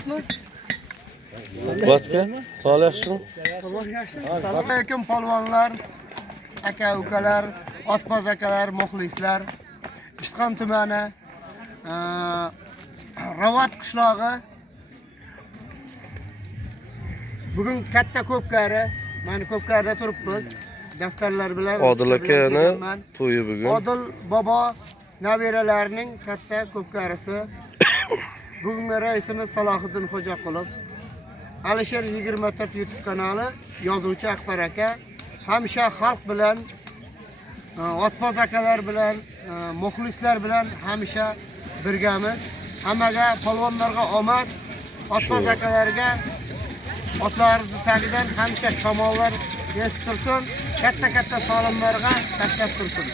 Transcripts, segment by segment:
Salatmi? Vodka, sog' yaxshimi? Assalomu alaykum polvonlar, aka-ukalar, otpoz akalar, muxlislar. Ishtixon tumani Ravat qishlog'i. Bugun katta Ko'pkari, mana Ko'pkarida turibmiz. Daftarlar bilan Odil akani to'yi bugun. Odil bobo nabiralarining katta Ko'pkarisi. Bugungi raisimiz Salohiddin Xo'jaqulov. Alisher 24 YouTube kanali, yozuvchi Akbar aka. Hamisha xalq bilan, otpoz akalar bilan, muxlislar bilan hamisha birgamiz. Hammaga, polvonlarga omad, otpoz akalarga otlarning tagidan hamisha shamollar esib tursin, katta solimlarga tashlab tursin.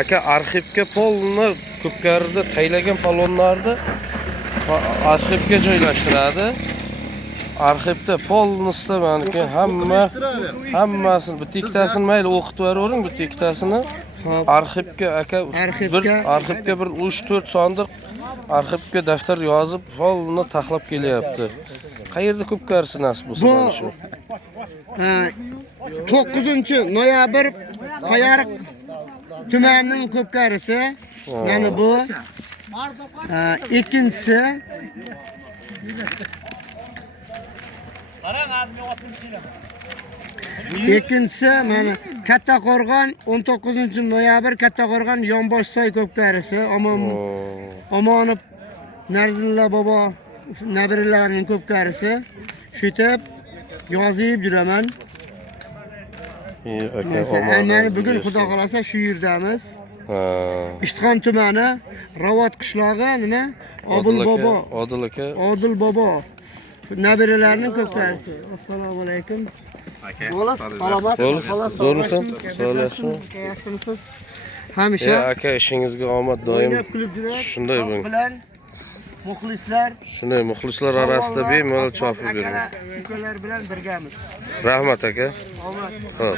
Aka arxivga polni Ko'pkarida taylagan polvonlarni arxivga joylashtiradi. Arxivda polnisda meniki hammasini bitta ikkitasini mayli o'qitib beravering, bitta ikkitasini arxivga aka arxivga bir 3-4 sondiq arxivga daftar yozib polni taxlab kelyapti. Qayerda Ko'pkarisi nasib bo'lsa mana shu. 9-noyabr Qoyariq tumanining Ko'pkarisi. Mana bu ikkinchisi. Ikkinchisi mana Kattaqo'rg'on 19-noyabr Kattaqo'rg'on Yonboshsoy Ko'pkarisi. Omonov Narzilla bobo nabiralarining Ko'pkarisi. Shu deb yozib yuraman. Mana bugun xudo xolasa shu yerdamiz. Ishtixon tumani Ravat qishlog'i nima? Odil bobo. Odil aka. Odil bobo nabiralarining Ko'pkarisi. Assalomu alaykum. Bo'las, salomat. Zo'rmisan? Sog' yaxshimi? Yaxshimisiz? Hamisha aka ishingizga omad doim. Shunday bo'ling. Bilan muxlislar, Shunday muxlislar orasida bemalol chopib bering. Ukalar bilan birgamiz. Rahmat aka. Omad. Xo'p.